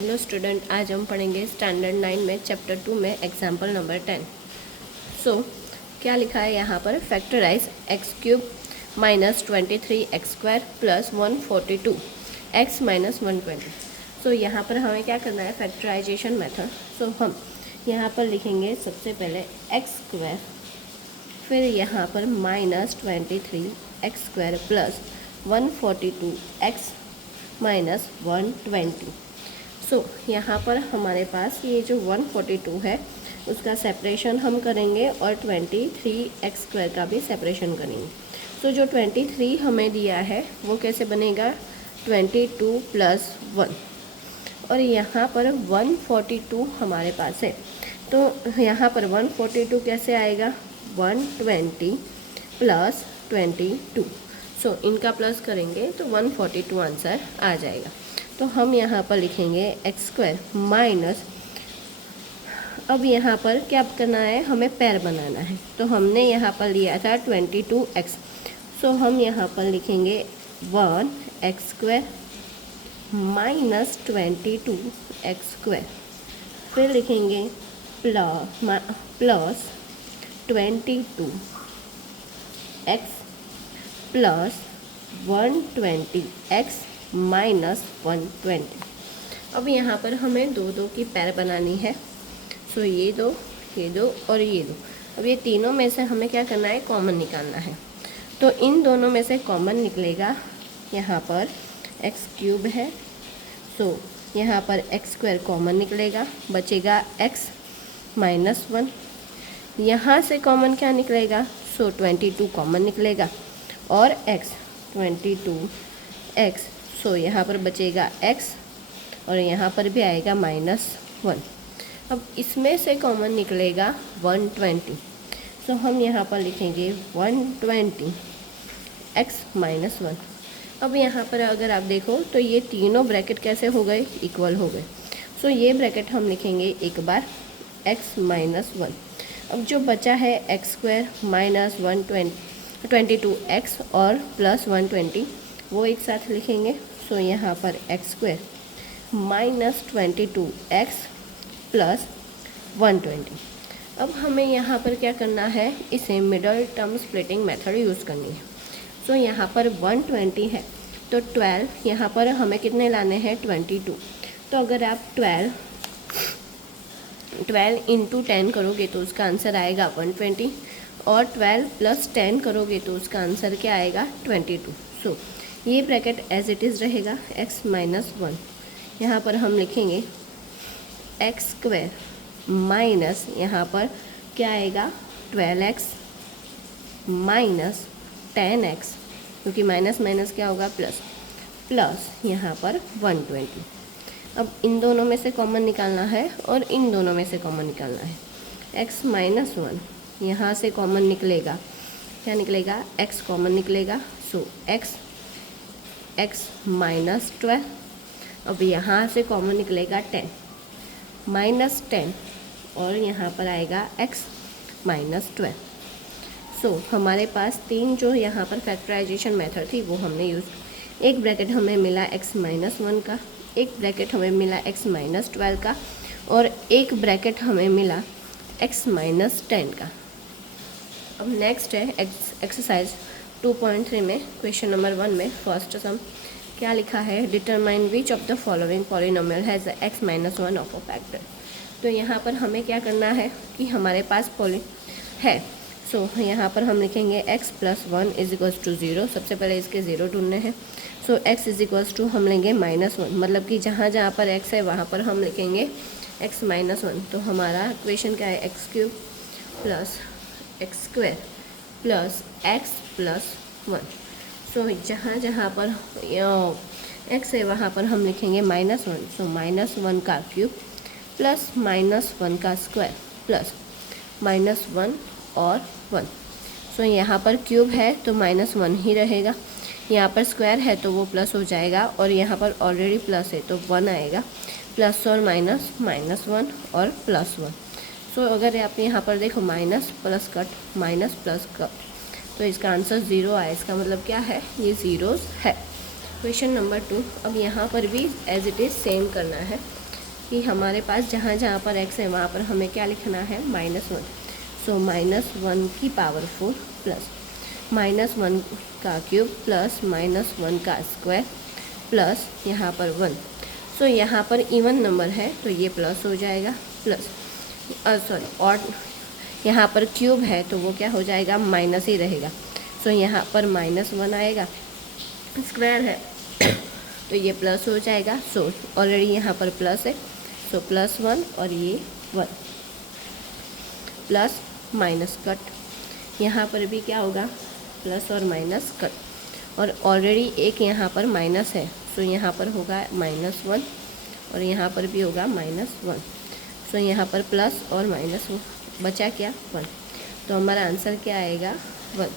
Hello student, आज हम पढ़ेंगे स्टैंडर्ड 9 में चैप्टर 2 में एग्जाम्पल नंबर 10। सो क्या लिखा है यहाँ पर? Factorise x cube minus 23 x square plus 142 x minus 120। So यहाँ पर हमें क्या करना है? Factorisation method. सो हम यहाँ पर लिखेंगे सबसे पहले एक्स स्क्वायर, फिर यहाँ पर minus 23 x square plus 142 x minus 120। So यहाँ पर हमारे पास ये जो 142 है उसका सेपरेशन हम करेंगे और 23 एक्स स्क्वायर का भी सेपरेशन करेंगे। सो जो 23 हमें दिया है वो कैसे बनेगा? 22 प्लस 1, और यहाँ पर 142 हमारे पास है, तो यहाँ पर 142 कैसे आएगा? 120 प्लस 22। सो इनका प्लस करेंगे तो 142 आंसर आ जाएगा। तो हम यहाँ पर लिखेंगे एक्स स्क्वायर माइनस, अब यहाँ पर क्या करना है? हमें पैर बनाना है, तो हमने यहाँ पर लिया था 22x। सो हम यहाँ पर लिखेंगे 1 x square minus 22 x square, फिर लिखेंगे plus 22 x plus 120 x minus 120। अब यहाँ पर हमें दो दो की पैर बनानी है। सो ये दो और ये दो। अब ये तीनों में से हमें क्या करना है? कॉमन निकालना है। तो इन दोनों में से कॉमन निकलेगा, यहाँ पर एक्स क्यूब है, सो यहाँ पर एक्स स्क्वायर कॉमन निकलेगा, बचेगा एक्स माइनस 1। यहाँ से कॉमन क्या निकलेगा? सो 22 कॉमन निकलेगा और एक्स 22x। सो यहाँ पर बचेगा x और यहाँ पर भी आएगा -1। अब इसमें से कॉमन निकलेगा 120। सो हम यहाँ पर लिखेंगे 120 x माइनस 1। अब यहाँ पर अगर आप देखो तो ये तीनों ब्रैकेट कैसे हो गए? इक्वल हो गए। सो ये ब्रैकेट हम लिखेंगे एक बार x माइनस 1। अब जो बचा है एक्स स्क्वायर माइनस 22x और प्लस 120 वो एक साथ लिखेंगे। सो यहाँ पर x square minus 22x plus 120। अब हमें यहाँ पर क्या करना है? इसे middle term splitting method use करनी है। सो यहाँ पर 120 है तो 12 यहाँ पर हमें कितने लाने हैं? 22। तो अगर आप 12 इंटू 10 करोगे तो उसका आंसर आएगा 120, और 12 प्लस 10 करोगे तो उसका आंसर क्या आएगा? 22। सो ये ब्रैकेट एज इट इज़ रहेगा x माइनस 1। यहाँ पर हम लिखेंगे एक्स स्क्वायर माइनस, यहाँ पर क्या आएगा? 12x माइनस 10x, क्योंकि माइनस माइनस क्या होगा? प्लस, प्लस यहाँ पर 120। अब इन दोनों में से कॉमन निकालना है और इन दोनों में से कॉमन निकालना है। x माइनस 1 यहाँ से कॉमन निकलेगा, क्या निकलेगा? x कॉमन निकलेगा। सो x माइनस 12। अब यहाँ से कॉमन निकलेगा 10 माइनस 10, और यहाँ पर आएगा x माइनस 12। सो हमारे पास तीन जो यहाँ पर फैक्टराइजेशन मेथड थी वो हमने यूज़। एक ब्रैकेट हमें मिला x माइनस 1 का, एक ब्रैकेट हमें मिला x माइनस 12 का, और एक ब्रैकेट हमें मिला x माइनस 10 का। अब नेक्स्ट है एक्सरसाइज 2.3 में क्वेश्चन नंबर 1 में फर्स्ट सम क्या लिखा है? Determine which of the following polynomial has x minus 1 of a factor. तो यहाँ पर हमें क्या करना है कि हमारे पास पॉलि है। सो यहाँ पर हम लिखेंगे x plus 1 is equals to 0। सबसे पहले इसके 0 ढूंढने हैं। So x is equals to हम लेंगे -1, मतलब कि जहाँ जहाँ पर x है वहाँ पर हम लिखेंगे x माइनस 1। तो हमारा इक्वेशन क्या है? X cube plus x square plus x plus 1। सो जहाँ जहाँ पर x है वहाँ पर हम लिखेंगे -1। सो -1 का क्यूब प्लस -1 का स्क्वायर प्लस -1 और 1। सो यहाँ पर क्यूब है तो -1 ही रहेगा, यहाँ पर स्क्वायर है तो वो प्लस हो जाएगा, और यहाँ पर ऑलरेडी प्लस है तो 1 आएगा। प्लस और माइनस, -1 और प्लस 1। सो अगर आप यहाँ पर देखो minus plus cut minus plus cut, तो इसका आंसर 0 आया। इसका मतलब क्या है? ये ज़ीरोस है। क्वेश्चन नंबर 2, अब यहाँ पर भी एज इट इज़ सेम करना है। कि हमारे पास जहाँ जहाँ पर x है वहाँ पर हमें क्या लिखना है, -1। सो -1 की पावर 4 प्लस -1 का क्यूब प्लस -1 का स्क्वायर प्लस यहाँ पर 1। सो यहाँ पर इवन नंबर है तो ये प्लस हो जाएगा, प्लस और यहाँ पर क्यूब है तो वो क्या हो जाएगा, माइनस ही रहेगा। सो यहाँ पर -1 आएगा, स्क्वायर है तो ये प्लस हो जाएगा। सो ऑलरेडी यहाँ पर प्लस है, सो +1 और ये 1 प्लस माइनस कट, यहाँ पर भी क्या होगा, प्लस और माइनस कट, और ऑलरेडी एक यहाँ पर माइनस है, सो यहाँ पर होगा -1 और यहाँ पर भी होगा -1। सो यहाँ पर प्लस और माइनस बचा क्या, 1। तो हमारा आंसर क्या आएगा, 1।